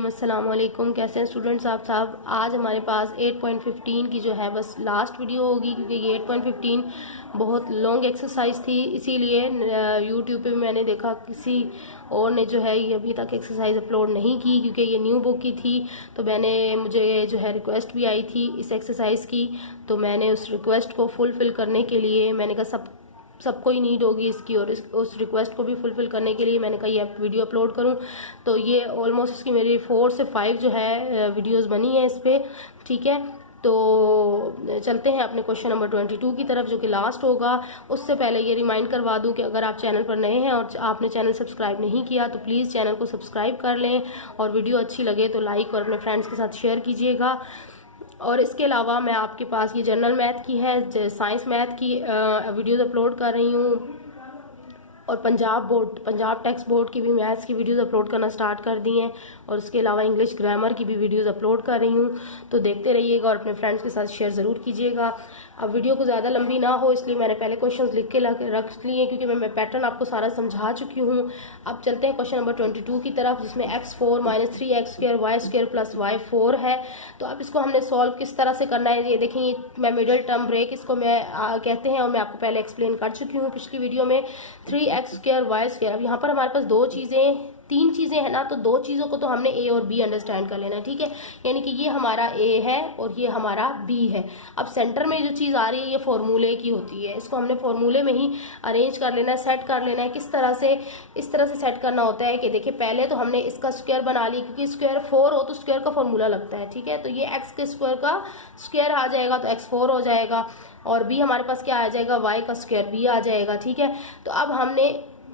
रहीम। अस्सलाम वालेकुम। कैसे हैं स्टूडेंट्स आप साहब। आज हमारे पास 8.15 की जो है बस लास्ट वीडियो होगी, क्योंकि ये 8.15 बहुत लॉन्ग एक्सरसाइज थी, इसीलिए यूट्यूब पे मैंने देखा किसी और ने जो है ये अभी तक एक्सरसाइज अपलोड नहीं की, क्योंकि ये न्यू बुक की थी। तो मुझे जो है रिक्वेस्ट भी आई थी इस एक्सरसाइज की, तो मैंने उस रिक्वेस्ट को फुलफिल करने के लिए मैंने कहा सबको ही नीड होगी इसकी, और उस रिक्वेस्ट को भी फुलफिल करने के लिए मैंने कहा ये वीडियो अपलोड करूं। तो ये ऑलमोस्ट इसकी मेरी 4 से 5 जो है वीडियोस बनी है इस पर। ठीक है, तो चलते हैं अपने क्वेश्चन नंबर 22 की तरफ, जो कि लास्ट होगा। उससे पहले ये रिमाइंड करवा दूं कि अगर आप चैनल पर नए हैं और आपने चैनल सब्सक्राइब नहीं किया तो प्लीज़ चैनल को सब्सक्राइब कर लें, और वीडियो अच्छी लगे तो लाइक और अपने फ्रेंड्स के साथ शेयर कीजिएगा। और इसके अलावा मैं आपके पास ये जनरल मैथ की है, साइंस मैथ की वीडियोस अपलोड कर रही हूँ, और पंजाब टेक्स्ट बोर्ड की भी मैथ्स की वीडियोस अपलोड करना स्टार्ट कर दी हैं, और उसके अलावा इंग्लिश ग्रामर की भी वीडियोस अपलोड कर रही हूँ। तो देखते रहिएगा और अपने फ्रेंड्स के साथ शेयर ज़रूर कीजिएगा। अब वीडियो को ज़्यादा लंबी ना हो इसलिए मैंने पहले क्वेश्चंस लिख के रख लिए, क्योंकि मैं पैटर्न आपको सारा समझा चुकी हूँ। अब चलते हैं क्वेश्चन नंबर 22 की तरफ, जिसमें x4 - 3x² y² + y4 है। तो अब इसको हमने सॉल्व किस तरह से करना है, ये देखें, ये मैं मिडिल टर्म ब्रेक इसको कहते हैं, और मैं आपको पहले एक्सप्लेन कर चुकी हूँ पिछली वीडियो में। 3x² y², अब यहाँ पर हमारे पास तीन चीजें हैं ना, तो दो चीजों को तो हमने ए और बी अंडरस्टैंड कर लेना है। ठीक है, यानी कि ये हमारा ए है और ये हमारा बी है। अब सेंटर में जो चीज आ रही है ये फॉर्मूले की होती है, इसको हमने फॉर्मूले में ही अरेंज कर लेना है, सेट कर लेना है। किस तरह से, इस तरह से सेट करना होता है कि देखिए, पहले तो हमने इसका स्क्वायर बना लिया, क्योंकि स्क्वायर 4 हो तो स्क्वायर का फॉर्मूला लगता है। ठीक है, तो ये एक्स के स्क्वायर का स्क्वायर आ जाएगा तो x4 हो जाएगा, और बी हमारे पास क्या आ जाएगा, y का स्क्वायर बी आ जाएगा। ठीक है, तो अब हमने,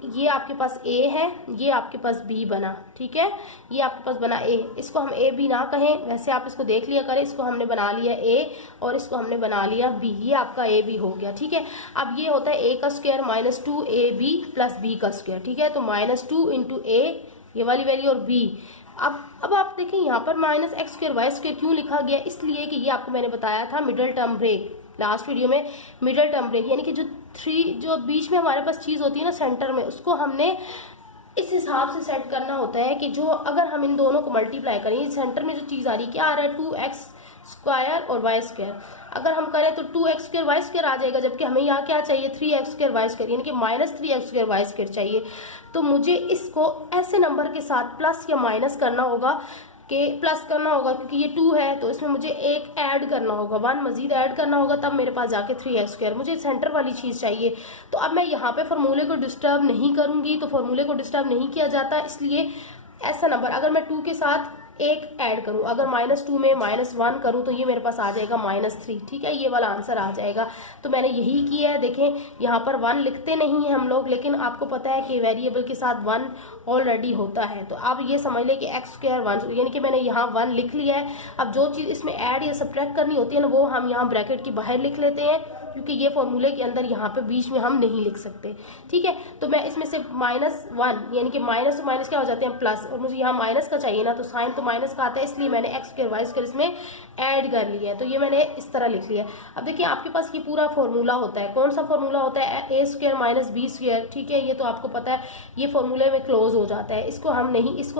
ये आपके पास a है, ये आपके पास b बना। ठीक है, ये आपके पास बना a, इसको हम a b ना कहें, वैसे आप इसको देख लिया करें। इसको हमने बना लिया a और इसको हमने बना लिया b, ये आपका a b हो गया। ठीक है, अब ये होता है a का स्क्वायर -2ab + b का स्क्वायर। ठीक है, तो -2 × a, ये वाली वैल्यू, और b। अब आप देखें यहाँ पर -x² y² क्यों लिखा गया, इसलिए कि ये आपको मैंने बताया था middle term break last video में। मिडल टर्म ब्रेक यानी कि जो बीच में हमारे पास चीज होती है ना सेंटर में, उसको हमने इस हिसाब से सेट करना होता है कि जो अगर हम इन दोनों को मल्टीप्लाई करें, सेंटर में जो चीज आ रही है, क्या आ रहा है, 2x² और y²। अगर हम करें तो 2x² y² आ जाएगा, जबकि हमें यहाँ क्या चाहिए, 3x² y², यानी कि -3x² y² चाहिए। तो मुझे इसको ऐसे नंबर के साथ प्लस या माइनस करना होगा, क्योंकि ये 2 है तो इसमें मुझे एक ऐड करना होगा, 1 मजीद ऐड करना होगा, तब मेरे पास जाके 3x², मुझे सेंटर वाली चीज चाहिए। तो अब मैं यहाँ पे फॉर्मूले को डिस्टर्ब नहीं करूंगी, तो फॉर्मूले को डिस्टर्ब नहीं किया जाता, इसलिए ऐसा नंबर अगर मैं 2 के साथ एक ऐड करूं, अगर -2 में -1 करूं, तो ये मेरे पास आ जाएगा -3। ठीक है, ये वाला आंसर आ जाएगा। तो मैंने यही किया है। देखें, यहाँ पर 1 लिखते नहीं है हम लोग, लेकिन आपको पता है कि वेरिएबल के साथ 1 ऑलरेडी होता है। तो आप ये समझ लें कि x² 1, यानी कि मैंने यहाँ 1 लिख लिया है। अब जो चीज़ इसमें ऐड या सब्ट्रैक्ट करनी होती है ना, वो हम यहाँ ब्रैकेट की बाहर लिख लेते हैं, क्योंकि ये फॉर्मूले के अंदर यहाँ पे बीच में हम नहीं लिख सकते। ठीक है, तो मैं इसमें से -1, यानी कि माइनस तो माइनस क्या हो जाते हैं, प्लस, और मुझे यहाँ माइनस का चाहिए ना, तो साइन तो माइनस का आता है, इसलिए मैंने x² y² इसमें ऐड कर लिया है। तो ये मैंने इस तरह लिख लिया है। अब देखिए, आपके पास ये पूरा फॉर्मूला होता है, कौन सा फॉर्मूला होता है, a² - b²। ठीक है, ये तो आपको पता है, ये फॉर्मूले में क्लोज हो जाता है, इसको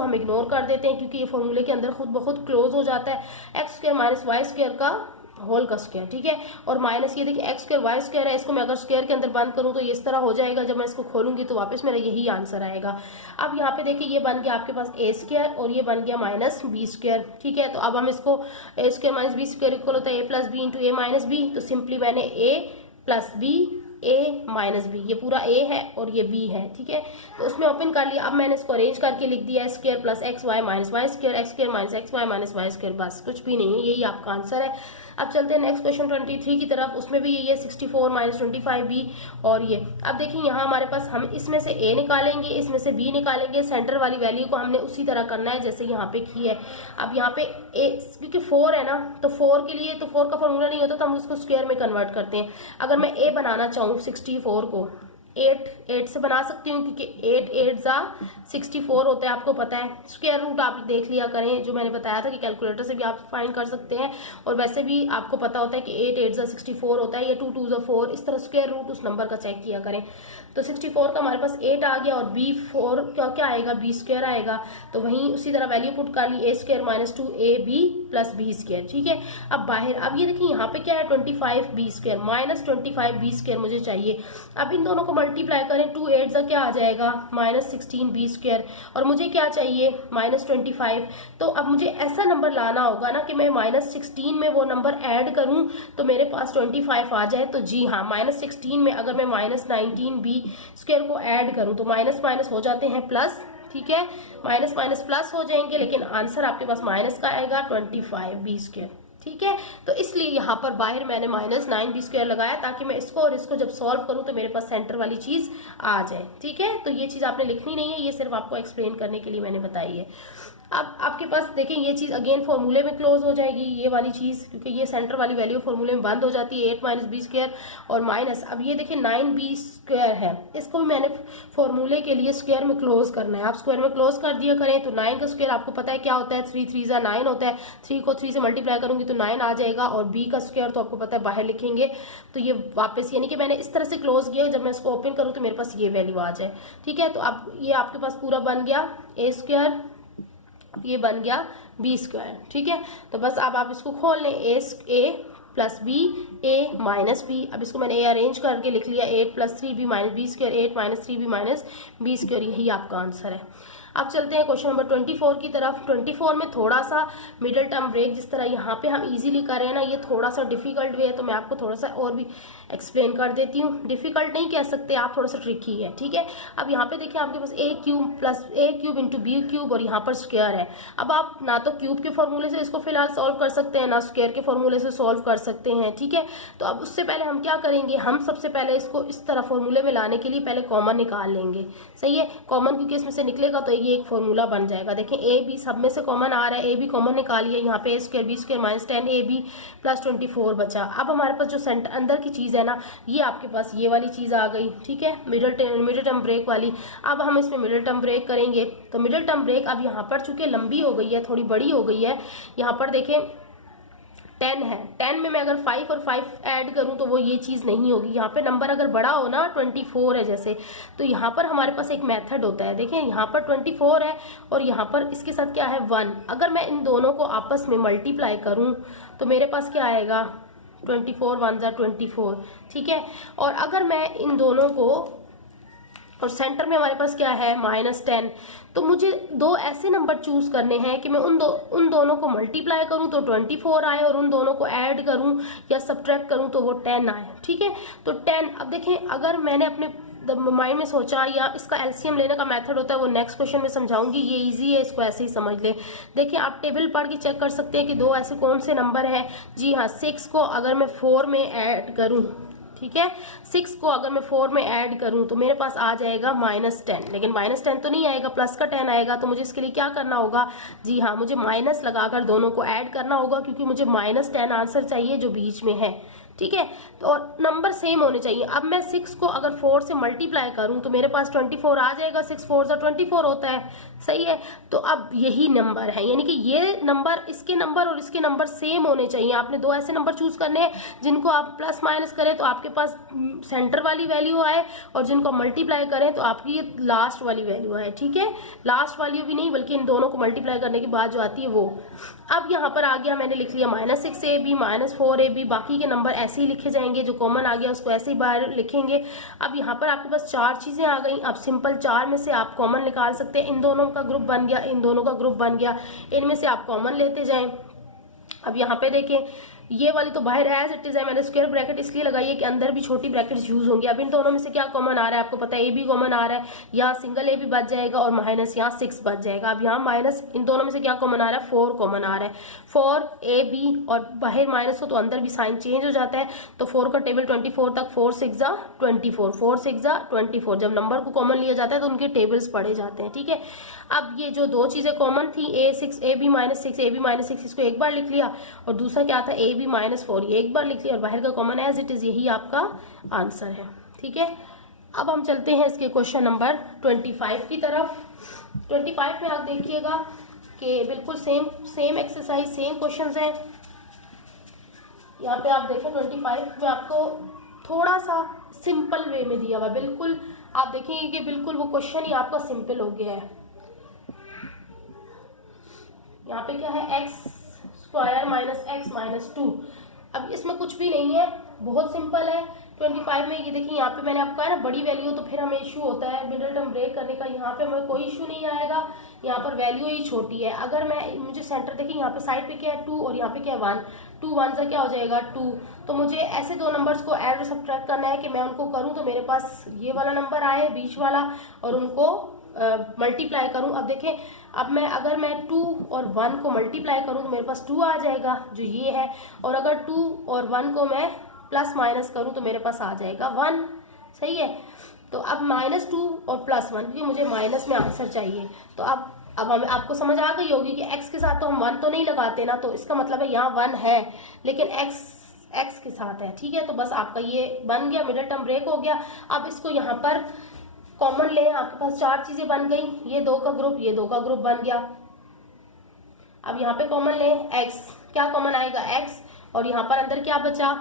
हम इग्नोर कर देते हैं, क्योंकि ये फॉर्मूले के अंदर खुद ब खुद क्लोज हो जाता है। x² - y² का होल का स्क्वायर। ठीक है, और माइनस ये देखिए x² y² है, इसको मैं अगर स्क्वायर के अंदर बंद करूं तो ये इस तरह हो जाएगा, जब मैं इसको खोलूंगी तो वापस मेरा यही आंसर आएगा। अब यहाँ पे देखिए, ये बन गया आपके पास a² और ये बन गया -b²। ठीक है, तो अब हम इसको a² - b² इक्वल होता है a + b × a - b, तो सिंपली मैंने a + b a - b, ये पूरा a है और ये b है। ठीक है, तो उसमें ओपन कर लिया। अब मैंने इसको अरेंज करके लिख दिया, x² + xy - y², x² - xy - y², बस कुछ भी नहीं है, यही आपका आंसर है। अब चलते हैं नेक्स्ट क्वेश्चन 23 की तरफ, उसमें भी यही है, 64 - 25b। और ये अब देखिए, यहाँ हमारे पास हम इसमें से a निकालेंगे, इसमें से b निकालेंगे, सेंटर वाली वैल्यू को हमने उसी तरह करना है जैसे यहाँ पे की है। अब यहाँ पे a, क्योंकि 4 है ना, तो 4 के लिए तो 4 का फॉर्मूला नहीं होता, तो हम उसको स्क्वायर में कन्वर्ट करते हैं। अगर मैं a बनाना चाहूँ 64 को 8 से बना सकती हूँ, क्योंकि 8 8 जा 64 होता है, आपको पता है। स्क्वायर रूट आप देख लिया करें, जो मैंने बताया था कि कैलकुलेटर से भी आप फाइंड कर सकते हैं, और वैसे भी आपको पता होता है कि 8 8 जा 64 होता है, या 2 2 जा 4, इस तरह स्क्वायर रूट उस नंबर का चेक किया करें। तो 64 का हमारे पास 8 आ गया, और b4 क्या आएगा, b स्क्वायर आएगा। तो वहीं उसी तरह वैल्यू पुट कर ली, a square minus 2ab plus b square, ठीक है। अब बाहर, अब ये देखिए यहाँ पे क्या है, 25b square minus 25b square मुझे चाहिए। अब इन दोनों को मल्टीप्लाई करें, 2 8 जा क्या आ जाएगा, माइनस 16b स्क्वायर, और मुझे क्या चाहिए, माइनस 25। तो अब मुझे ऐसा नंबर लाना होगा ना कि मैं माइनस 16 में वो नंबर ऐड करूं तो मेरे पास 25 आ जाए। तो जी हाँ, माइनस 16 में अगर मैं माइनस 19b स्क्वायर को ऐड करूं तो माइनस माइनस हो जाते हैं प्लस, ठीक है, माइनस माइनस प्लस हो जाएंगे, लेकिन आंसर आपके पास माइनस का आएगा 25b स्क्वायर, ठीक है। तो इसलिए यहाँ पर बाहर मैंने माइनस 9b स्क्वायर लगाया, ताकि मैं इसको और इसको जब सॉल्व करूँ तो मेरे पास सेंटर वाली चीज आ जाए, ठीक है। तो ये चीज आपने लिखनी नहीं है, ये सिर्फ आपको एक्सप्लेन करने के लिए मैंने बताई है। अब आपके पास देखें ये चीज अगेन फॉर्मूले में क्लोज हो जाएगी, ये वाली चीज, क्योंकि ये सेंटर वाली वैल्यू फॉर्मूले में बंद हो जाती है, 8 माइनस बी स्क्वायर और माइनस, अब ये देखिए 9b स्क्वायर है, इसको भी मैंने फॉर्मूले के लिए स्क्वायर में क्लोज करना है। आप स्क्वायर में क्लोज कर दिया करें, तो 9 का स्क्वायर आपको पता है क्या होता है, 3 3 जा 9 होता है, 3 को 3 से मल्टीप्लाई करूंगी तो 9 आ जाएगा, और b का स्क्वायर तो आपको पता है बाहर लिखेंगे, तो ये वापस, यानी कि मैंने इस तरह से क्लोज किया, जब मैं इसको ओपन करूँ तो मेरे पास ये वैल्यू आ जाए, ठीक है। तो अब ये आपके पास पूरा बन गया a स्क्वायर, ये बन गया b स्क्वायर, ठीक है। तो बस अब आप इसको खोल लें, a plus b, a minus b, अब इसको मैंने a अरेंज करके लिख लिया, 8 plus 3b minus b square, 8 minus 3b minus b square, यही आपका आंसर है। अब चलते हैं क्वेश्चन नंबर 24 की तरफ। 24 में थोड़ा सा मिडिल टर्म ब्रेक, जिस तरह यहाँ पे हम इजीली कर रहे हैं ना, ये थोड़ा सा डिफिकल्ट वे है, तो मैं आपको थोड़ा सा और भी एक्सप्लेन कर देती हूँ। डिफिकल्ट नहीं कह सकते आप, थोड़ा सा ट्रिकी है, ठीक है। अब यहाँ पे देखिए आपके पास a cube plus a cube into b cube, और यहाँ पर स्क्वायर है। अब आप ना तो क्यूब के फॉर्मूले से इसको फिलहाल सॉल्व कर सकते हैं, ना स्क्वायर के फॉर्मूले से सॉल्व कर सकते हैं, ठीक है। तो अब उससे पहले हम क्या करेंगे, हम सबसे पहले इसको इस तरह फॉर्मूले में लाने के लिए पहले कॉमन निकाल लेंगे, सही है। कॉमन क्योंकि इसमें से निकलेगा तो ये एक फॉर्मूला बन जाएगा। देखें a b सब में से कॉमन आ रहा है, a b कॉमन निकालिए, यहाँ पे a square b square minus 10ab plus 24 बचा। अब हमारे पास जो सेंटर अंदर की चीज है ना, ये आपके पास ये वाली चीज आ गई, ठीक है, मिडिल टर्म ब्रेक वाली। अब हम इसमें मिडिल टर्म ब्रेक करेंगे, तो मिडिल टर्म ब्रेक अब यहाँ पर चूंकि लंबी हो गई है, थोड़ी बड़ी हो गई है, यहाँ पर देखें 10 है, 10 में मैं अगर 5 और 5 ऐड करूं तो वो ये चीज़ नहीं होगी। यहाँ पे नंबर अगर बड़ा हो ना, 24 है जैसे, तो यहाँ पर हमारे पास एक मेथड होता है, देखें यहाँ पर 24 है और यहाँ पर इसके साथ क्या है 1। अगर मैं इन दोनों को आपस में मल्टीप्लाई करूं तो मेरे पास क्या आएगा, 24 1 जा 24, ठीक है। और अगर मैं इन दोनों को, और सेंटर में हमारे पास क्या है -10, तो मुझे दो ऐसे नंबर चूज करने हैं कि मैं उन दोनों को मल्टीप्लाई करूं तो 24 आए, और उन दोनों को ऐड करूं या सब्ट्रैक्ट करूं तो वो 10 आए, ठीक है। तो 10, अब देखें अगर मैंने अपने माइंड में सोचा, या इसका एलसीएम लेने का मेथड होता है, वो नेक्स्ट क्वेश्चन में समझाऊंगी, ये इजी है, इसको ऐसे ही समझ ले। देखिए आप टेबल पढ़ के चेक कर सकते हैं कि दो ऐसे कौन से नंबर है। जी हाँ, 6 को अगर मैं 4 में ऐड करूं, ठीक है, 6 को अगर मैं 4 में ऐड करूं तो मेरे पास आ जाएगा -10, लेकिन -10 तो नहीं आएगा, प्लस का 10 आएगा। तो मुझे इसके लिए क्या करना होगा, जी हाँ, मुझे माइनस लगाकर दोनों को ऐड करना होगा, क्योंकि मुझे -10 आंसर चाहिए जो बीच में है, ठीक है। तो और नंबर सेम होने चाहिए। अब मैं 6 को अगर 4 से मल्टीप्लाई करूं तो मेरे पास 24 आ जाएगा, 6 4 जा 24 होता है, सही है। तो अब यही नंबर है, यानी कि ये नंबर, इसके नंबर और इसके नंबर सेम होने चाहिए। आपने दो ऐसे नंबर चूज करने हैं जिनको आप प्लस माइनस करें तो आपके पास सेंटर वाली वैल्यू आए, और जिनको मल्टीप्लाई करें तो आपकी ये लास्ट वाली वैल्यू आए, ठीक है। लास्ट वैल्यू भी नहीं, बल्कि इन दोनों को मल्टीप्लाई करने के बाद जो आती है वो। अब यहाँ पर आ गया, मैंने लिख लिया -6ab -4ab, बाकी के नंबर ऐसे ही लिखे जाएंगे, जो कॉमन आ गया उसको ऐसे ही बाहर लिखेंगे। अब यहाँ पर आपके पास 4 चीजें आ गई। अब सिंपल 4 में से आप कॉमन निकाल सकते हैं, इन दोनों का ग्रुप बन गया, इन दोनों का ग्रुप बन गया, इनमें से आप कॉमन लेते जाएं। अब यहाँ पे देखें, ये वाली तो बाहर एज इट इज है, मैंने स्क्वायर ब्रैकेट इसलिए लगाई है कि अंदर भी छोटी ब्रैकेट्स यूज होंगी। अब इन दोनों में से क्या कॉमन आ रहा है, आपको पता है ए भी कॉमन आ रहा है, यहाँ सिंगल ए भी बच जाएगा और माइनस यहाँ 6 बच जाएगा। अब यहाँ माइनस, इन दोनों में से क्या कॉमन आ रहा है, 4 कॉमन आ रहा है, 4 ए बी, और बाहर माइनस हो तो अंदर भी साइन चेंज हो जाता है। तो 4 का टेबल 24 तक, 4 6 जा 24, 4 6 जा 24, जब नंबर को कॉमन लिया जाता है तो उनके टेबल्स पढ़े जाते हैं, ठीक है। अब ये जो दो चीजें कॉमन थी, ए बी माइनस 6 इसको एक बार लिख लिया, और दूसरा क्या था ए बी -4, ये एक बार लिख लिया, और बाहर का कॉमन एज इट इज, यही आपका आंसर है, ठीक है। अब हम चलते हैं इसके क्वेश्चन नंबर 25 की तरफ। 25 में आप देखिएगा कि बिल्कुल सेम एक्सरसाइज, सेम क्वेश्चंस हैं। यहाँ पे आप देखें 25 में आपको थोड़ा सा सिंपल वे में दिया हुआ, बिल्कुल आप देखेंगे कि बिल्कुल वो क्वेश्चन ही आपका सिंपल हो गया है। यहाँ पे क्या है, x square minus x minus 2। अब इसमें कुछ भी नहीं है, बहुत सिंपल है। 25 में ये देखिए, यहाँ पे मैंने आपको कहा ना बड़ी वैल्यू तो फिर हमें इशू होता है मिडिल टर्म ब्रेक करने का। यहाँ पे हमें कोई इशू नहीं आएगा, यहाँ पर वैल्यू ही छोटी है। अगर मुझे सेंटर देखिए, यहाँ पे साइड पे क्या है 2 और यहाँ पे क्या है 1, 2 1 से क्या हो जाएगा 2। तो मुझे ऐसे दो नंबर्स को ऐड और सब्ट्रैक्ट करना है कि मैं उनको करूँ तो मेरे पास ये वाला नंबर आए बीच वाला और उनको मल्टीप्लाई करूं। अब देखें, अब अगर मैं 2 और 1 को मल्टीप्लाई करूं तो मेरे पास 2 आ जाएगा जो ये है, और अगर 2 और 1 को मैं प्लस माइनस करूं तो मेरे पास आ जाएगा 1। सही है। तो अब -2 और +1, क्योंकि मुझे माइनस में आंसर चाहिए। तो अब आपको समझ आ गई होगी कि x के साथ तो हम 1 तो नहीं लगाते ना, तो इसका मतलब है यहाँ 1 है, लेकिन x के साथ है। ठीक है, तो बस आपका ये बन गया, मिडिल टर्म ब्रेक हो गया। अब इसको यहाँ पर कॉमन ले, आपके पास 4 चीजें बन गई, ये 2 का ग्रुप, ये 2 का ग्रुप बन गया। अब यहाँ पे कॉमन ले, x क्या कॉमन आएगा x, और यहाँ पर अंदर क्या बचा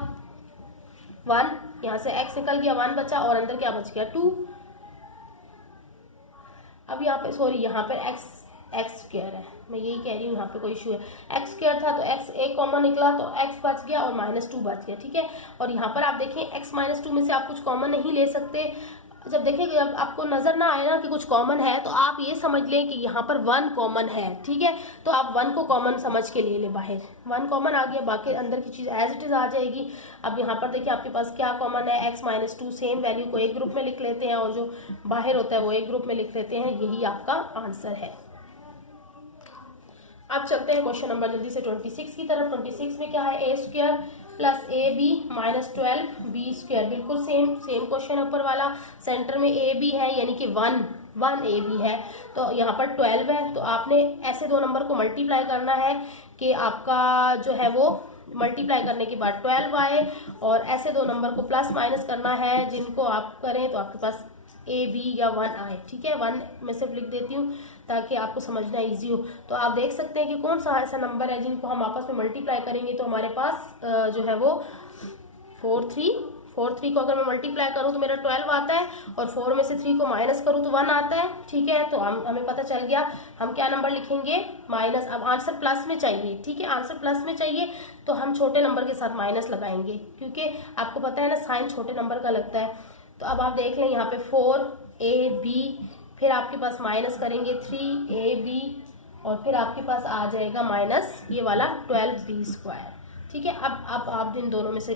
1, यहाँ से x निकल गया 1 बचा, और अंदर क्या बच गया 2। अब यहाँ पे सॉरी, यहाँ पे x स्क्वायर है, मैं यही कह रही हूँ, यहाँ पे कोई इशू है। x स्क्वायर था तो x एक कॉमन निकला तो x बच गया और -2 बच गया। ठीक है, और यहाँ पर आप देखें x -2 में से आप कुछ कॉमन नहीं ले सकते। जब देखेंगे, जब आपको नजर ना आए ना कि कुछ कॉमन है, तो आप ये समझ लें कि यहाँ पर 1 कॉमन है। ठीक है, तो आप 1 को कॉमन समझ के ले ले बाहर। 1 कॉमन आ गया, बाकी अंदर की चीज एज इट इज आ जाएगी। अब यहाँ पर देखिए आपके पास क्या कॉमन है, x -2, सेम वैल्यू को एक ग्रुप में लिख लेते हैं और जो बाहर होता है वो एक ग्रुप में लिख लेते हैं, यही आपका आंसर है। अब चलते हैं क्वेश्चन नंबर जल्दी से 26 की तरफ। 26 में क्या है, a square plus a b minus 12 b square. बिल्कुल सेम क्वेश्चन ऊपर वाला, सेंटर में ए बी है यानी कि 1 ए बी है, तो यहाँ पर 12 है। तो आपने ऐसे दो नंबर को मल्टीप्लाई करना है कि आपका जो है वो मल्टीप्लाई करने के बाद 12 आए, और ऐसे दो नंबर को प्लस माइनस करना है, जिनको आप करें तो आपके पास ए बी या 1 आए। ठीक है, 1 मैं सिर्फ लिख देती हूँ ताकि आपको समझना इजी हो। तो आप देख सकते हैं कि कौन सा ऐसा नंबर है जिनको हम आपस में मल्टीप्लाई करेंगे तो हमारे पास जो है वो 4 3 को अगर मैं मल्टीप्लाई करूँ तो मेरा 12 आता है, और 4 में से 3 को माइनस करूँ तो 1 आता है। ठीक है, तो हमें पता चल गया हम क्या नंबर लिखेंगे, माइनस। अब आंसर प्लस में चाहिए। ठीक है, आंसर प्लस में चाहिए तो हम छोटे नंबर के साथ माइनस लगाएंगे, क्योंकि आपको पता है ना साइन छोटे नंबर का लगता है। तो अब आप देख लें, यहाँ पे 4 ए बी, फिर आपके पास माइनस करेंगे 3 ए बी, और फिर आपके पास आ जाएगा माइनस ये वाला 12 बी स्क्वायर। ठीक है, अब आप इन दोनों में से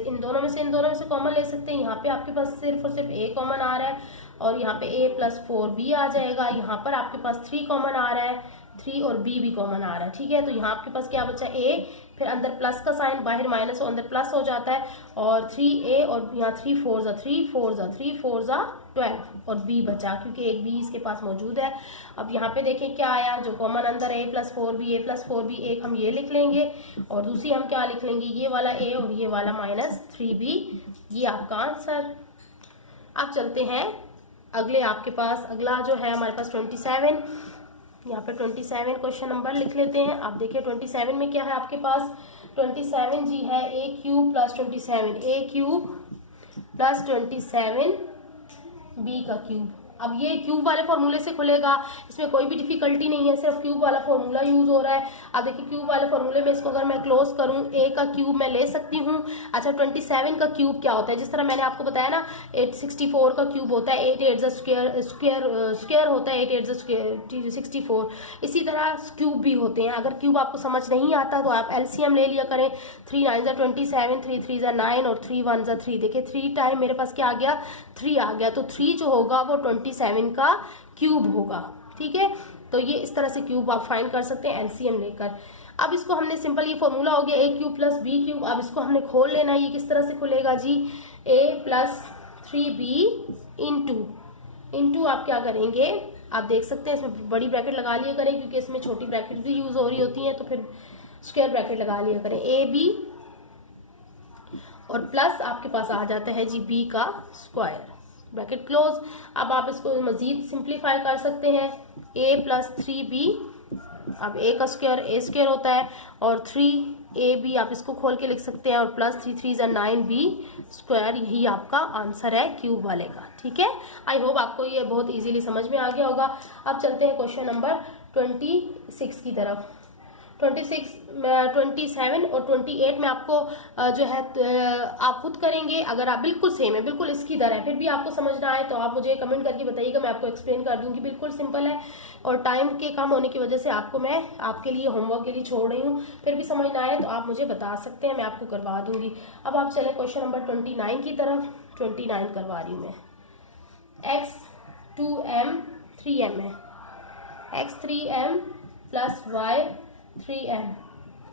कॉमन ले सकते हैं। यहाँ पे आपके पास सिर्फ और सिर्फ ए कॉमन आ रहा है, और यहाँ पे ए प्लस 4b आ जाएगा। यहाँ पर आपके पास 3 कॉमन आ रहा है, 3 और b भी कॉमन आ रहा है। ठीक है, तो यहाँ आपके पास क्या बचा a, फिर अंदर प्लस का साइन, बाहर माइनस हो अंदर प्लस हो जाता है, और 3a, और यहाँ 3 4 जा 12, और b बचा क्योंकि एक b इसके पास मौजूद है। अब यहाँ पे देखें क्या आया, जो कॉमन अंदर a प्लस 4b, एक हम ये लिख लेंगे, और दूसरी हम क्या लिख लेंगे, ये वाला a और ये वाला -3b। ये आपका आंसर। अब चलते हैं अगले, आपके पास अगला जो है हमारे पास 27। यहाँ पे 27 क्वेश्चन नंबर लिख लेते हैं। आप देखिए 27 में क्या है आपके पास, 27 जी है a cube plus 27, a cube plus 27 b का क्यूब। अब ये क्यूब वाले फॉर्मूले से खुलेगा, इसमें कोई भी डिफिकल्टी नहीं है, सिर्फ क्यूब वाला फॉर्मूला यूज हो रहा है। अब देखिए क्यूब वाले फॉर्मूले में इसको अगर मैं क्लोज करूं, a का क्यूब मैं ले सकती हूं। अच्छा, 27 का क्यूब क्या होता है, जिस तरह मैंने आपको बताया ना 864 का क्यूब होता है, 8 8 स्क्वायर होता है, 8 8 64। इसी तरह क्यूब भी होते हैं। अगर क्यूब आपको समझ नहीं आता तो आप एलसीएम ले लिया करें, 3 9 जा 27, 3 3 जा 9 और 3 1 जा 3। देखिए 3 टाइम मेरे पास क्या आ गया, 3 आ गया, तो 3 जो होगा वो 27 का क्यूब होगा। ठीक है, तो ये इस तरह से क्यूब आप फाइंड कर सकते हैं एलसीएम लेकर। अब इसको हमने सिंपल, ये फॉर्मूला हो गया a cube plus b cube. अब इसको हमने खोल लेना है, ये किस तरह से खुलेगा जी, a प्लस 3b इंटू आप क्या करेंगे, आप देख सकते हैं इसमें बड़ी ब्रैकेट लगा लिया करें क्योंकि इसमें छोटी ब्रैकेट भी यूज हो रही होती है, तो फिर स्क्वायर ब्रैकेट लगा लिया करें, ए बी और प्लस आपके पास आ जाता है जी b का स्क्वायर। Bracket close. अब आप इसको मजीद सिंप्लीफाई कर सकते हैं, a प्लस 3b, अब a का स्क्वायर a स्क्वायर होता है और 3ab आप इसको खोल के लिख सकते हैं और प्लस 3 3 ज़ा 9b स्क्वायर, यही आपका आंसर है क्यूब वाले का। ठीक है, आई होप आपको ये बहुत इजीली समझ में आ गया होगा। अब चलते हैं क्वेश्चन नंबर 26 की तरफ। 26, 27 और 28 में आपको जो है आप खुद करेंगे। अगर आप बिल्कुल सेम है, बिल्कुल इसकी तरह है, फिर भी आपको समझ ना आए तो आप मुझे कमेंट करके बताइएगा, मैं आपको एक्सप्लेन कर दूंगी। बिल्कुल सिंपल है और टाइम के कम होने की वजह से आपको मैं आपके लिए होमवर्क के लिए छोड़ रही हूँ। फिर भी समझ ना आए तो आप मुझे बता सकते हैं, मैं आपको करवा दूंगी। अब आप चले क्वेश्चन नंबर 29 की तरफ। 29 करवा रही हूँ मैं। x 2m 3m है, x 3m plus y 3m।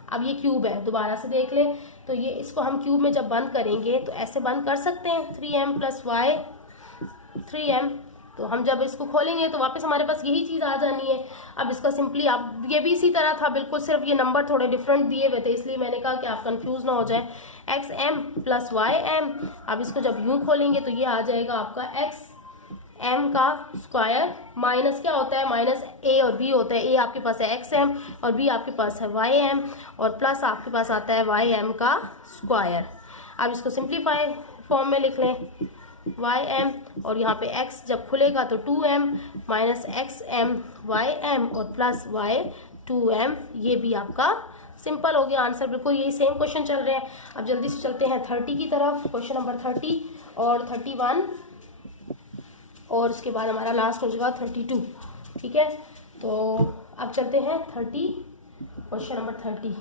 अब ये क्यूब है, दोबारा से देख ले तो ये इसको हम क्यूब में जब बंद करेंगे तो ऐसे बंद कर सकते हैं, 3m प्लस y 3m। तो हम जब इसको खोलेंगे तो वापस हमारे पास यही चीज़ आ जानी है। अब इसका सिंपली आप, ये भी इसी तरह था बिल्कुल, सिर्फ ये नंबर थोड़े डिफरेंट दिए हुए थे, इसलिए मैंने कहा कि आप कंफ्यूज ना हो जाए। xm प्लस ym, अब इसको जब यूं खोलेंगे तो ये आ जाएगा आपका x m का स्क्वायर माइनस क्या होता है, माइनस a और b होता है। a आपके पास है xm और b आपके पास है ym और प्लस आपके पास आता है ym का स्क्वायर। अब इसको सिंप्लीफाई फॉर्म में लिख लें, ym और यहाँ पे x जब खुलेगा तो 2m माइनस xm ym और प्लस y 2m। ये भी आपका सिंपल हो गया आंसर, बिल्कुल यही सेम क्वेश्चन चल रहे हैं। अब जल्दी से चलते हैं 30 की तरफ। क्वेश्चन नंबर 30 और 31 और उसके बाद हमारा लास्ट हो जाएगा 32। ठीक है, तो अब चलते हैं 30, क्वेश्चन नंबर 30।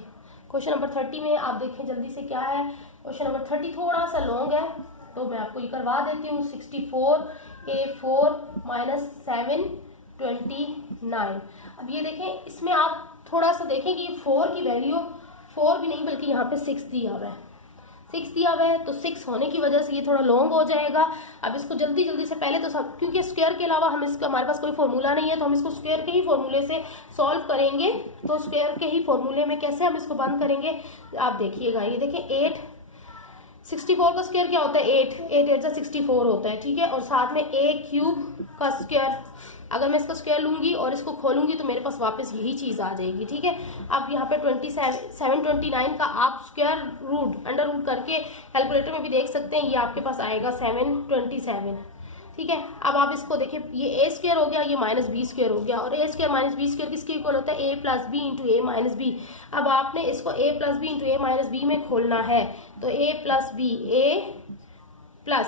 क्वेश्चन नंबर 30 में आप देखें जल्दी से क्या है। क्वेश्चन नंबर 30 थोड़ा सा लॉन्ग है तो मैं आपको ये करवा देती हूँ। 64a4 minus 729। अब ये देखें, इसमें आप थोड़ा सा देखें कि 4 की वैल्यू 4 भी नहीं बल्कि यहाँ पे 6 दिया हुआ है, 6 दिया हुआ है, तो 6 होने की वजह से ये थोड़ा लॉन्ग हो जाएगा। अब इसको जल्दी जल्दी से पहले तो सब, क्योंकि स्क्वायर के अलावा हम इसका हमारे पास कोई फॉर्मूला नहीं है तो हम इसको स्क्वायर के ही फॉर्मूले से सॉल्व करेंगे। तो स्क्वायर के ही फॉर्मूले में कैसे हम इसको बंद करेंगे आप देखिएगा। ये देखें 8, 64 का स्क्वायर क्या होता है 8, 8 8 64 होता है। ठीक है, और साथ में a क्यूब का स्क्वायर, अगर मैं इसका स्क्वायर लूंगी और इसको खोलूंगी तो मेरे पास वापस यही चीज़ आ जाएगी। ठीक है, अब यहाँ पे 729 का आप स्क्वायर रूट अंडर रूट करके कैलकुलेटर में भी देख सकते हैं, ये आपके पास आएगा 727। ठीक है, अब आप इसको देखिए, ये ए स्क्वायर हो गया, ये माइनस बी स्क्वायर हो गया, और ए स्क्वायर माइनस बी स्क्वायर किसके इक्वल होता है, ए प्लस बी इंटू ए माइनस बी। अब आपने इसको ए प्लस बी इंटू ए माइनस बी में खोलना है, तो ए प्लस बी, ए प्लस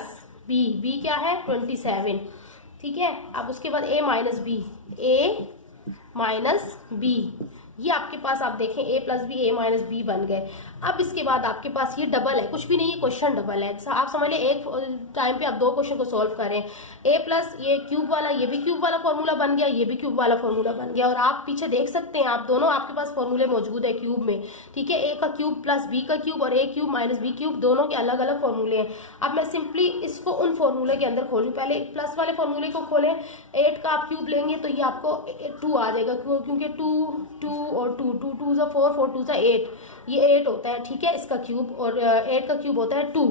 बी, बी क्या है 27। ठीक है, अब उसके बाद ए माइनस बी, ए माइनस बी, ये आपके पास आप देखें ए प्लस बी, ए माइनस बी बन गए। अब इसके बाद आपके पास ये डबल है, कुछ भी नहीं, ये क्वेश्चन डबल है। आप समझ लें एक टाइम पे आप दो क्वेश्चन को सॉल्व करें। ए प्लस ये क्यूब वाला, ये भी क्यूब वाला फॉर्मूला बन गया, ये भी क्यूब वाला फॉर्मूला बन गया, और आप पीछे देख सकते हैं आप दोनों आपके पास फॉर्मूले मौजूद है क्यूब में। ठीक है, ए का क्यूब प्लस बी का क्यूब और ए क्यूब माइनस बी क्यूब, दोनों के अलग अलग फॉर्मूले हैं। अब मैं सिंपली इसको उन फॉर्मूले के अंदर खोलूँ, पहले प्लस वाले फॉर्मूले को खोलें, 8 का आप क्यूब लेंगे तो ये आपको 2 आ जाएगा, क्योंकि 2 और 2 2 2 4 4 2 8, ये 8 होता है। ठीक है, इसका क्यूब, और 8 का क्यूब होता है 2,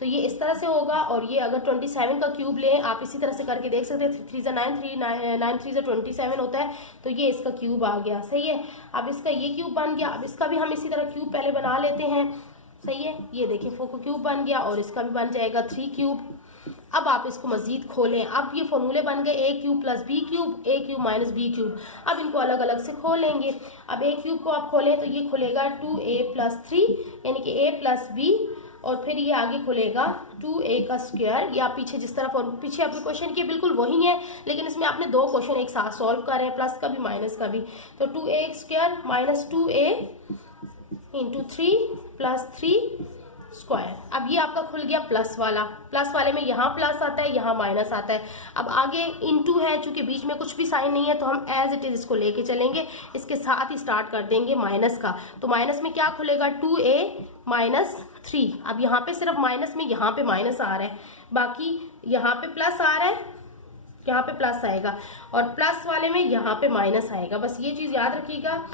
तो ये इस तरह से होगा। और ये अगर 27 का क्यूब लें, आप इसी तरह से करके देख सकते हैं, 3 9 3 9 3 27 होता है, तो ये इसका क्यूब आ गया। सही है, अब इसका ये क्यूब बन गया। अब इसका भी हम इसी तरह क्यूब पहले बना लेते हैं। सही है, ये देखिए 4 का क्यूब बन गया, और इसका भी बन जाएगा 3 क्यूब। अब आप इसको मजीद खोलें, अब ये फॉर्मूले बन गए ए क्यूब प्लस बी क्यूब, ए क्यूब माइनस बी क्यूब। अब इनको अलग अलग से खोलेंगे। अब ए क्यूब को आप खोलें तो ये खुलेगा 2a प्लस 3, यानी कि a प्लस b, और फिर ये आगे खुलेगा 2a का स्क्वायर। ये आप पीछे जिस तरह पीछे आपने क्वेश्चन किए बिल्कुल वही है, लेकिन इसमें आपने दो क्वेश्चन एक साथ सॉल्व कर रहे हैं, प्लस का भी माइनस का भी। तो 2a square minus 2a into 3 plus 3 square. अब ये आपका खुल गया प्लस वाला, प्लस वाले में यहाँ प्लस आता है, यहाँ माइनस आता है। अब आगे इनटू है, चूंकि बीच में कुछ भी साइन नहीं है तो हम एज इट इज इसको लेके चलेंगे, इसके साथ ही स्टार्ट कर देंगे माइनस का। तो माइनस में क्या खुलेगा 2a माइनस 3। अब यहाँ पे सिर्फ माइनस में यहाँ पे माइनस आ रहा है, बाकी यहाँ पे प्लस आ रहा है, यहाँ पे प्लस आएगा, और प्लस वाले में यहाँ पे माइनस आएगा। बस ये चीज याद रखिएगा,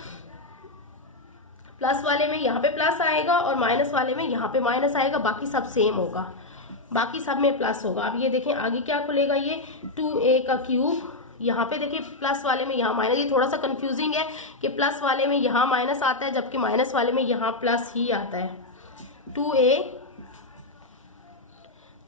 प्लस वाले में यहाँ पे प्लस आएगा और माइनस वाले में यहाँ पे माइनस आएगा, बाकी सब सेम होगा। बाकी सब में प्लस होगा। अब ये देखें आगे क्या खुलेगा, ये 2a का क्यूब, यहाँ पे देखिए प्लस वाले में यहाँ माइनस, ये थोड़ा सा कंफ्यूजिंग है कि प्लस वाले में यहाँ माइनस आता है जबकि माइनस वाले में यहाँ प्लस ही आता है। 2a,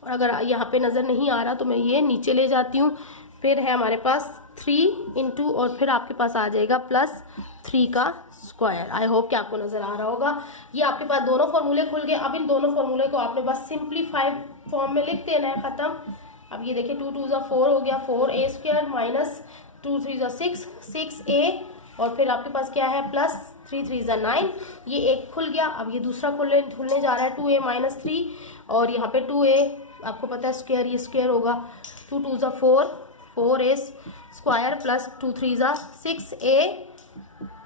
और अगर यहाँ पे नज़र नहीं आ रहा तो मैं ये नीचे ले जाती हूँ। फिर है हमारे पास 3 इंटू और फिर आपके पास आ जाएगा +3 का स्क्वायर। आई होप कि आपको नज़र आ रहा होगा। ये आपके पास दोनों फॉर्मूले खुल गए। अब इन दोनों फॉर्मूले को आपने बस सिंप्लीफाइड फॉर्म में लिख देना है, ख़त्म। अब ये देखिए 2 2 ज़ा 4 हो गया, 4a² माइनस 2 3 ज़ा 6, 6a, और फिर आपके पास क्या है +3 3 ज़ा 9, ये एक खुल गया। अब ये दूसरा खुलने जा रहा है 2a माइनस 3, और यहाँ पे 2a आपको पता है स्क्वायर, ये स्क्वायर होगा, 2 2 ज़ा 4, 4a स्क्वायर प्लस 2 3 ज़ा 6a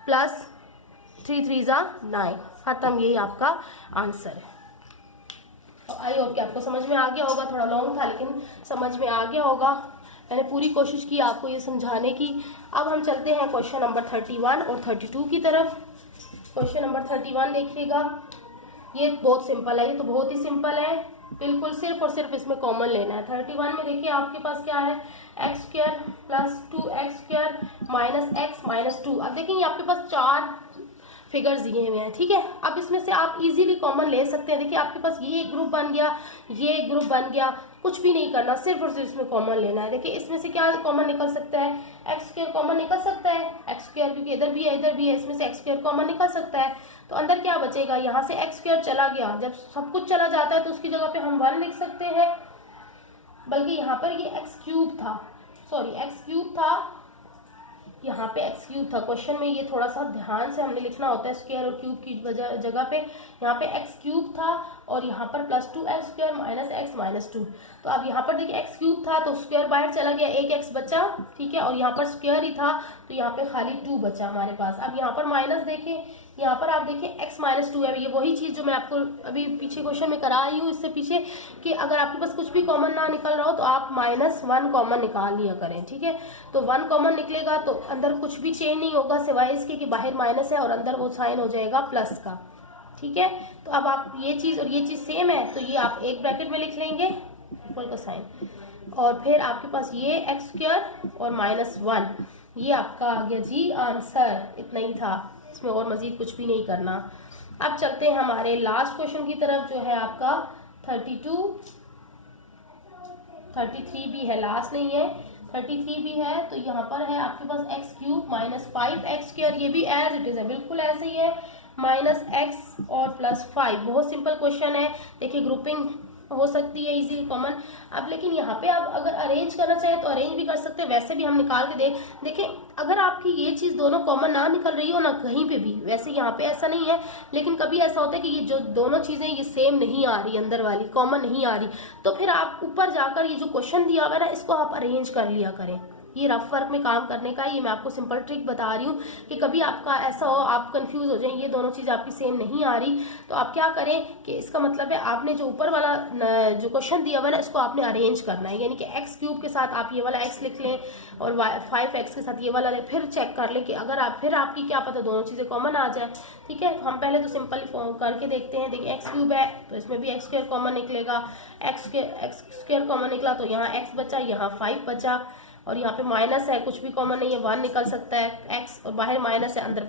प्लस 3 3 ज़ा 9, खत्म। यही आपका आंसर है। आई होप कि आपको समझ में आ गया होगा। थोड़ा लॉन्ग था लेकिन समझ में आ गया होगा। मैंने पूरी कोशिश की आपको ये समझाने की। अब हम चलते हैं क्वेश्चन नंबर 31 और 32 की तरफ। क्वेश्चन नंबर 31 देखिएगा, ये बहुत सिंपल है, ये तो बहुत ही सिंपल है, बिल्कुल सिर्फ और सिर्फ इसमें कॉमन लेना है। 31 में देखिए आपके पास क्या है, x² plus 2x² minus x minus 2। अब देखेंगे आपके पास 4 फिगर्स दिए हुए हैं, ठीक है। अब इसमें से आप इजीली कॉमन ले सकते हैं। देखिए आपके पास ये एक ग्रुप बन गया, ये एक ग्रुप बन गया, कुछ भी नहीं करना, सिर्फ और सिर्फ इसमें कॉमन लेना है। देखिए इसमें से क्या कॉमन निकल सकता है, x² कॉमन निकल सकता है, x² क्योंकि इधर भी है इधर भी है, इसमें से x² कॉमन निकल सकता है। तो अंदर क्या बचेगा, यहाँ से x² चला गया, जब सब कुछ चला जाता है तो उसकी जगह पे हम 1 लिख सकते हैं, बल्कि यहाँ पर ये x³ था, सॉरी x³ था, यहाँ पे x³ था। क्वेश्चन में ये थोड़ा सा ध्यान से हमने लिखना होता है, स्क्वायर और क्यूब की जगह पे यहाँ पे x³ था और यहाँ पर +2x² माइनस x माइनस 2। तो अब यहाँ पर देखिए x³ था तो स्क्वायर बाहर चला गया, एक x बचा, ठीक है, और यहाँ पर स्क्वायर ही था तो यहाँ पे खाली 2 बचा हमारे पास। अब यहाँ पर माइनस देखें, यहाँ पर आप देखिए x माइनस 2 है, ये वही चीज़ जो मैं आपको अभी पीछे क्वेश्चन में करा आई हूँ इससे पीछे, कि अगर आपके पास कुछ भी कॉमन ना निकल रहा हो तो आप -1 कॉमन निकाल लिया करें, ठीक है। तो 1 कॉमन निकलेगा तो अंदर कुछ भी चेंज नहीं होगा सिवाय इसके कि बाहर माइनस है और अंदर वो साइन हो जाएगा प्लस का, ठीक है। तो अब आप ये चीज़ और ये चीज़ सेम है तो ये आप एक ब्रैकेट में लिख लेंगे इक्वल का साइन, और फिर आपके पास ये x² और -1, ये आपका आ गया जी आंसर। इतना ही था, इसमें और मजीद कुछ भी नहीं करना। अब चलते हैं हमारे लास्ट क्वेश्चन की तरफ जो है आपका 32, 33 भी है, लास्ट नहीं है, 33 भी है। तो यहाँ पर है आपके पास x³ माइनस 5x², ये भी एज इट इज है, बिल्कुल ऐसे ही है, -x और +5। बहुत सिंपल क्वेश्चन है। देखिए ग्रुपिंग हो सकती है इजीली कॉमन। अब लेकिन यहाँ पे आप अगर अरेंज करना चाहे तो अरेंज भी कर सकते हैं, वैसे भी हम निकाल के देखें अगर आपकी ये चीज़ दोनों कॉमन ना निकल रही हो ना कहीं पे भी, वैसे यहाँ पे ऐसा नहीं है, लेकिन कभी ऐसा होता है कि ये जो दोनों चीज़ें ये सेम नहीं आ रही, अंदर वाली कॉमन नहीं आ रही, तो फिर आप ऊपर जाकर ये जो क्वेश्चन दिया हुआ है ना इसको आप अरेंज कर लिया करें। ये रफ वर्क में काम करने का, ये मैं आपको सिंपल ट्रिक बता रही हूँ कि कभी आपका ऐसा हो आप कंफ्यूज हो जाए, ये दोनों चीज़ आपकी सेम नहीं आ रही, तो आप क्या करें कि इसका मतलब है आपने जो ऊपर वाला जो क्वेश्चन दिया हुआ है ना इसको आपने अरेंज करना है, यानी कि x³ के साथ आप ये वाला x लिख लें और 5x के साथ ये वाला लें, फिर चेक कर लें कि अगर आप फिर आपकी क्या पता दोनों चीज़ें कॉमन आ जाए, ठीक है। तो हम पहले तो सिंपल करके देखते हैं। देखिए x³ है तो इसमें भी x² कॉमन निकलेगा, x² कॉमन निकला तो यहाँ x बचा, यहाँ 5 बचा, और यहाँ पे माइनस है, कुछ भी कॉमन नहीं है, 1 निकल सकता है, x और बाहर माइनस है, अंदर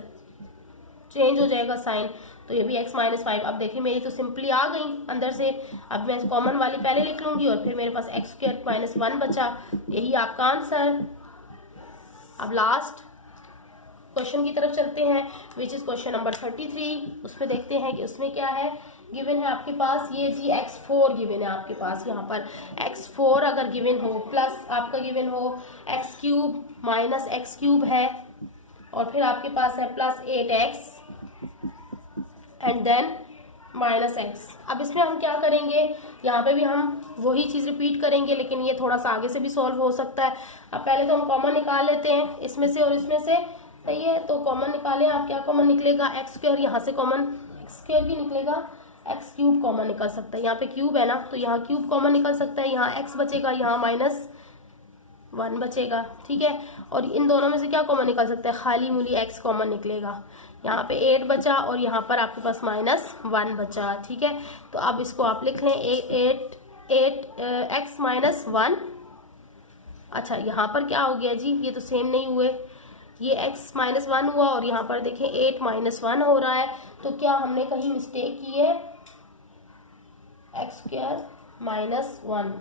चेंज हो जाएगा साइन, तो ये भी x माइनस 5। अब देखिए मेरी तो सिंपली आ गई अंदर से, अब मैं कॉमन वाली पहले लिख लूंगी और फिर मेरे पास x² माइनस 1 बचा, यही आपका आंसर। अब लास्ट क्वेश्चन की तरफ चलते हैं, विच इज क्वेश्चन नंबर 33। उसमें देखते हैं कि उसमें क्या है, गिवन है आपके पास ये जी x4 गिवन है आपके पास, यहाँ पर x4 अगर गिवन हो प्लस आपका गिवन हो x³ माइनस x³ है, और फिर आपके पास है +8x एंड देन -x। अब इसमें हम क्या करेंगे, यहाँ पे भी हम वही चीज़ रिपीट करेंगे लेकिन ये थोड़ा सा आगे से भी सॉल्व हो सकता है। अब पहले तो हम कॉमन निकाल लेते हैं इसमें से और इसमें से, सही है। तो कॉमन निकालें आप, क्या कॉमन निकलेगा, x², यहाँ से कॉमन x² भी निकलेगा, x³ कॉमन निकल सकता है, यहाँ पे क्यूब है ना तो यहाँ क्यूब कॉमन निकल सकता है, यहाँ x बचेगा, यहाँ -1 बचेगा, ठीक है। और इन दोनों में से क्या कॉमन निकल सकता है, खाली मूली x कॉमन निकलेगा, यहाँ पे 8 बचा और यहाँ पर आपके पास -1 बचा, ठीक है। तो अब इसको आप लिख लें 8 8x-1। अच्छा यहाँ पर क्या हो गया जी, ये तो सेम नहीं हुए, ये x-1 हुआ और यहाँ पर देखें 8-1 हो रहा है। तो क्या हमने कहीं मिस्टेक की है? x² -1,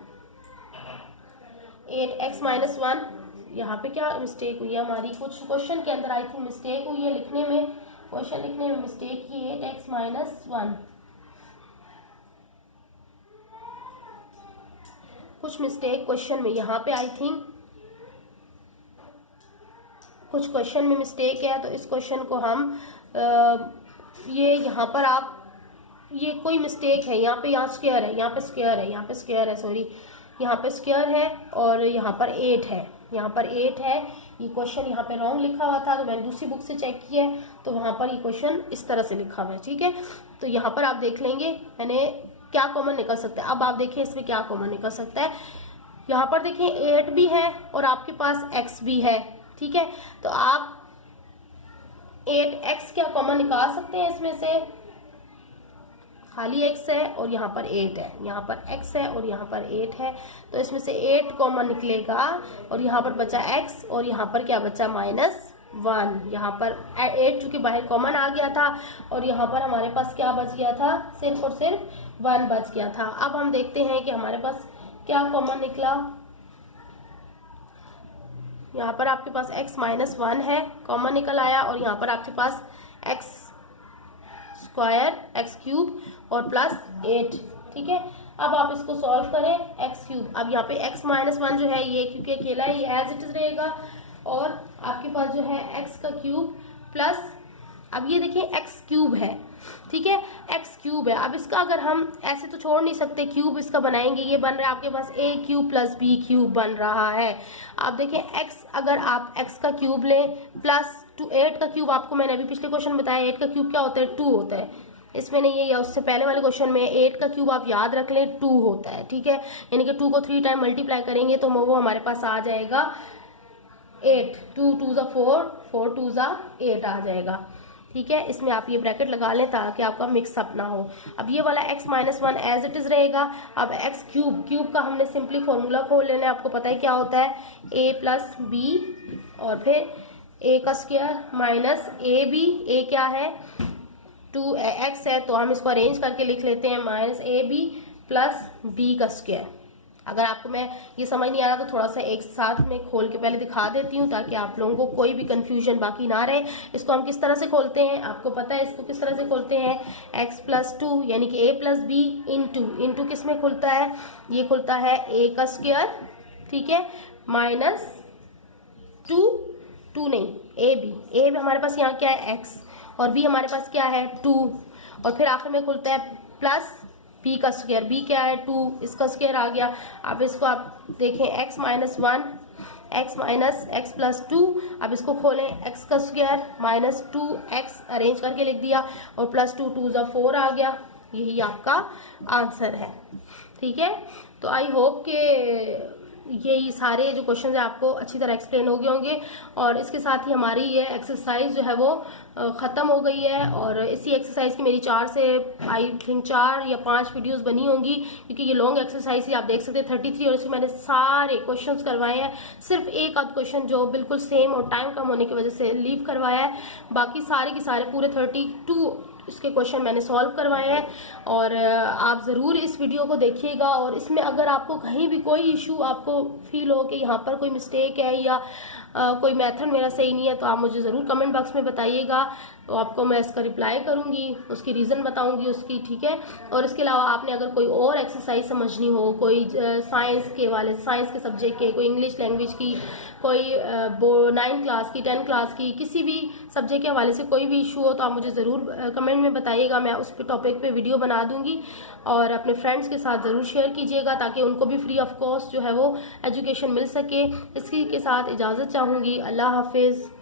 8x-1, यहाँ पे क्या मिस्टेक हुई है हमारी? कुछ क्वेश्चन के अंदर आई थी मिस्टेक हुई है लिखने में, क्वेश्चन लिखने में मिस्टेक की है। 8x-1 कुछ मिस्टेक क्वेश्चन में यहाँ पे आई थिंक कुछ क्वेश्चन में मिस्टेक है। तो इस क्वेश्चन को हम ये यहाँ पर आप ये कोई मिस्टेक है, यहाँ पे यहाँ स्क्वायर है, यहाँ पे स्क्वायर है, यहाँ पे स्क्वायर है, सॉरी यहाँ पे स्क्वायर है और यहाँ पर 8 है, यहाँ पर 8 है। ये क्वेश्चन यहाँ पे रॉन्ग लिखा हुआ था, तो मैंने दूसरी बुक से चेक किया है, तो वहाँ पर ये क्वेश्चन इस तरह से लिखा हुआ है, ठीक है। तो यहाँ पर आप देख लेंगे मैंने क्या कॉमन निकल सकता है। अब आप देखें इसमें क्या कॉमन निकल सकता है। यहाँ पर देखें 8 भी है और आपके पास x भी है, ठीक है। तो आप 8x क्या कॉमन निकाल सकते हैं इसमें से? खाली x है और यहाँ पर 8 है, यहाँ पर x है और यहाँ पर 8 है, तो इसमें से 8 कॉमन निकलेगा और यहाँ पर बचा x और यहाँ पर क्या बचा? -1। यहाँ पर 8 चूंकि बाहर कॉमन आ गया था और यहाँ पर हमारे पास क्या बच गया था? सिर्फ और सिर्फ 1 बच गया था। अब हम देखते हैं कि हमारे पास क्या कॉमन निकला। यहाँ पर आपके पास x-1 है, कॉमन निकल आया और यहाँ पर आपके पास x² x³ और +8, ठीक है। अब आप इसको सॉल्व करें x³। अब यहाँ पे x-1 जो है ये क्योंकि अकेला है, ये एज इट इज रहेगा और आपके पास जो है x³ प्लस, अब ये देखिए x³ है, ठीक है, x³ है। अब इसका अगर हम ऐसे तो छोड़ नहीं सकते, क्यूब इसका बनाएंगे, ये बन रहा है आपके पास a³ + b³ बन रहा है। आप देखें x, अगर आप x का क्यूब लें प्लस 8 का क्यूब, आपको मैंने अभी पिछले क्वेश्चन में बताया 8 का क्यूब क्या होता है? 2 होता है। इसमें नहीं है या उससे पहले वाले क्वेश्चन में 8 का क्यूब आप याद रख लें 2 होता है, ठीक है। यानी कि 2 को 3 टाइम मल्टीप्लाई करेंगे तो वो हमारे पास आ जाएगा 8, 2 2 ज़ा 4, 4 2 ज़ा 8 आ जाएगा, ठीक है। इसमें आप ये ब्रैकेट लगा लें ताकि आपका मिक्सअप ना हो। अब ये वाला x-1 एज इट इज रहेगा। अब x³ का हमने सिंपली फॉर्मूला खोल लेना है, आपको पता है क्या होता है? a + b और फिर a² - ab। a क्या है? 2x है, तो हम इसको अरेंज करके लिख लेते हैं -ab + b²। अगर आपको मैं ये समझ नहीं आ रहा तो थोड़ा सा एक साथ में खोल के पहले दिखा देती हूँ ताकि आप लोगों को कोई भी कंफ्यूजन बाकी ना रहे। इसको हम किस तरह से खोलते हैं, आपको पता है इसको किस तरह से खोलते हैं? x + 2 यानी कि a + b इंटू किस में खुलता है? ये खुलता है a², ठीक है, -2 नहीं, a भी हमारे पास यहाँ क्या है? x और b हमारे पास क्या है? 2 और फिर आखिर में खुलता है प्लस b²। b क्या है? 2, इसका स्क्वायर आ गया। अब इसको आप देखें x-1 x - x + 2। अब इसको खोलें x² - 2x अरेंज करके लिख दिया और +2 2 ज़ा 4 आ गया। यही आपका आंसर है, ठीक है। तो आई होप कि ये सारे जो क्वेश्चन है आपको अच्छी तरह एक्सप्लेन हो गए होंगे और इसके साथ ही हमारी ये एक्सरसाइज जो है वो ख़त्म हो गई है। और इसी एक्सरसाइज की मेरी 4 से आई थिंक 4 या 5 वीडियोस बनी होंगी क्योंकि ये लॉन्ग एक्सरसाइज ही आप देख सकते हैं 33 और इसमें मैंने सारे क्वेश्चंस करवाए हैं। सिर्फ एक आध क्वेश्चन जो बिल्कुल सेम और टाइम कम होने की वजह से लीव करवाया है, बाकी सारे के सारे पूरे 32 इसके क्वेश्चन मैंने सॉल्व करवाए हैं। और आप ज़रूर इस वीडियो को देखिएगा और इसमें अगर आपको कहीं भी कोई इशू आपको फील हो कि यहाँ पर कोई मिस्टेक है या कोई मेथड मेरा सही नहीं है तो आप मुझे ज़रूर कमेंट बॉक्स में बताइएगा, तो आपको मैं इसका रिप्लाई करूँगी, उसकी रीज़न बताऊँगी उसकी, ठीक है। और इसके अलावा आपने अगर कोई और एक्सरसाइज समझनी हो, कोई साइंस के सब्जेक्ट के, कोई इंग्लिश लैंग्वेज की, कोई 9 क्लास की, 10 क्लास की, किसी भी सब्जेक्ट के हवाले से कोई भी इशू हो तो आप मुझे ज़रूर कमेंट में बताइएगा, मैं उस टॉपिक पे वीडियो बना दूंगी। और अपने फ्रेंड्स के साथ ज़रूर शेयर कीजिएगा ताकि उनको भी फ्री ऑफ कॉस्ट जो है वो एजुकेशन मिल सके। इसी के साथ इजाज़त चाहूँगी। अल्लाह हाफिज़।